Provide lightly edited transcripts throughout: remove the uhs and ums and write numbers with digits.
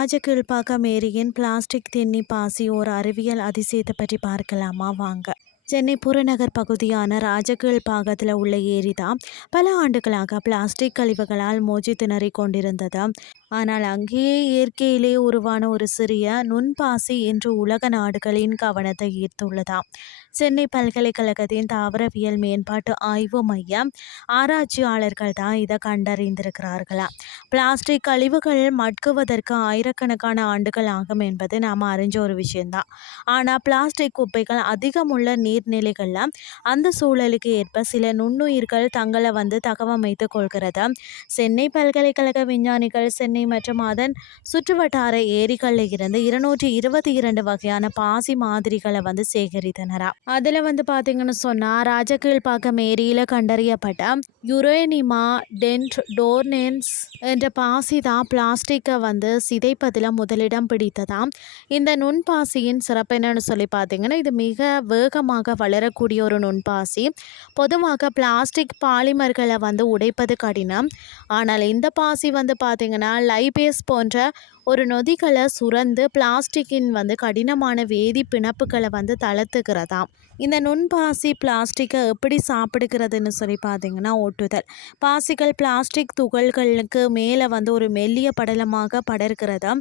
ராஜகீழ்ப்பாக்கம் ஏரியின் பிளாஸ்டிக் திண்ணி பாசி ஓர் அறிவியல் அதிசயத்தை பற்றி பார்க்கலாமா வாங்க. சென்னை புறநகர் பகுதியான ராஜகீழ்ப்பாக்கத்தில் உள்ள ஏரி தான் பல ஆண்டுகளாக பிளாஸ்டிக் கழிவுகளால் மோஜி திணறி கொண்டிருந்தது. ஆனால் அங்கேயே இயற்கையிலே உருவான ஒரு சிறிய நுண்பாசி இன்று உலக நாடுகளின் கவனத்தை ஈர்த்துள்ளதாம். சென்னை பல்கலைக்கழகத்தின் தாவரவியல் மேம்பாட்டு ஆய்வு மைய ஆராய்ச்சியாளர்கள் தான் இதை கண்டறிந்திருக்கிறார்களாம். பிளாஸ்டிக் கழிவுகள் மட்குவதற்கு ஆயிரக்கணக்கான ஆண்டுகள் ஆகும் என்பது நாம் அறிஞ்ச ஒரு விஷயம்தான். ஆனால் பிளாஸ்டிக் குப்பைகள் அதிகமுள்ள நீர்நிலைகளில் அந்த சூழலுக்கு ஏற்ப சில நுண்ணுயிர்கள் தங்களை தகவமைத்துக் கொள்கிறது. சென்னை பல்கலைக்கழக விஞ்ஞானிகள் சென்னை மற்றும் அதன் சுற்றுவட்டார ஏரிகளில் இருந்து 222 வகையான பாசி மாதிரிகளை சேகரித்தனரா. அதுல பாத்தீங்கன்னு சொன்னா ராஜகீழ்ப்பாக்கம் ஏரியில கண்டறியப்பட்ட யுரேனிமா டோர்னென்ஸ் என்ற பாசி தான் பிளாஸ்டிக்கை சிதைப்பதில் முதலிடம் பிடித்ததாம். இந்த நுண்பாசியின் சிறப்பு என்னன்னு சொல்லி பார்த்தீங்கன்னா, இது மிக வேகமாக வளரக்கூடிய ஒரு நுண்பாசி. பொதுவாக பிளாஸ்டிக் பாலிமர்களை உடைப்பது கடினம். ஆனால் இந்த பாசி பார்த்தீங்கன்னா லைபேஸ் போன்ற ஒரு நொதிகளை சுரந்து பிளாஸ்டிக்கின் கடினமான வேதி பிணைப்புகளை தளர்த்துக்கிறதாம். இந்த நுண்பாசி பிளாஸ்டிக்கை எப்படி சாப்பிடுகிறதுன்னு சொல்லி பார்த்தீங்கன்னா ஒட்டுதல். பாசிகள் பிளாஸ்டிக் துகள்களுக்கு மேலே ஒரு மெல்லிய படலமாக படர்கிறதா.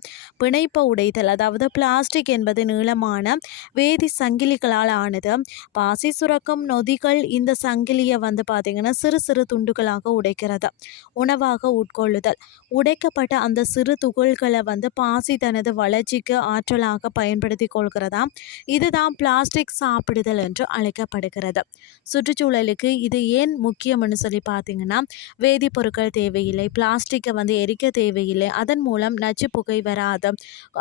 பிணைப்பை உடைத்தல், அதாவது பிளாஸ்டிக் என்பது நீளமான வேதி சங்கிலிகளால் ஆனது. பாசி சுரக்கும் நொதிகள் இந்த சங்கிலியை பார்த்தீங்கன்னா சிறு சிறு துண்டுகளாக உடைக்கிறது. உணவாக உட்கொள்ளுதல், உடைக்கப்பட்ட அந்த சிறு துகள்களை பாசி தனது வளர்ச்சிக்கு ஆற்றலாக பயன்படுத்தி கொள்கிறதா. இதுதான் பிளாஸ்டிக் சாப்பிடுதல் என்று அழைக்கப்படுகிறது. சுற்றுச்சூழலுக்கு இது ஏன் முக்கியம்னு சொல்லி பார்த்தீங்கன்னா, வேதிப்பொருட்கள் தேவையில்லை, பிளாஸ்டிக்கை எரிக்க தேவையில்லை, அதன் மூலம் நச்சு புகை வராது.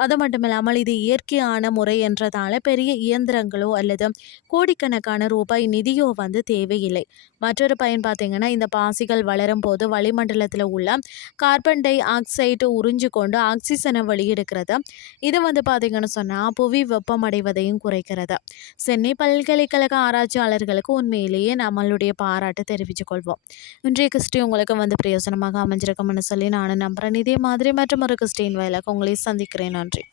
அது மட்டும் இல்லாமல் இது இயற்கையான முறை என்றதால பெரிய இயந்திரங்களோ அல்லது கோடிக்கணக்கான ரூபாய் நிதியோ தேவையில்லை. மற்றொரு பயன் பார்த்தீங்கன்னா, இந்த பாசிகள் வளரும் போது வளிமண்டலத்தில் உள்ள கார்பன் டை ஆக்சைடு உறிஞ்சு கொண்டு ஆக்சிஜனை வெளியெடுக்கிறது. இது பார்த்தீங்கன்னு சொன்னால் புவி வெப்பமடைவதையும் குறைக்கிறது. சென்னை பல்கலைக்கழக ஆராய்ச்சியாளர்களுக்கு உண்மையிலேயே நம்மளுடைய பாராட்டு தெரிவித்துக் கொள்வோம். இன்றைய கிறிஸ்டி உங்களுக்கு பிரயோசனமாக அமைஞ்சிருக்கும்னு சொல்லி நானும் நம்புகிறேன். இதே மாதிரி மற்றும் ஒரு கிறிஸ்டின் வயலாக உங்களை சந்திக்கிறேன். நன்றி.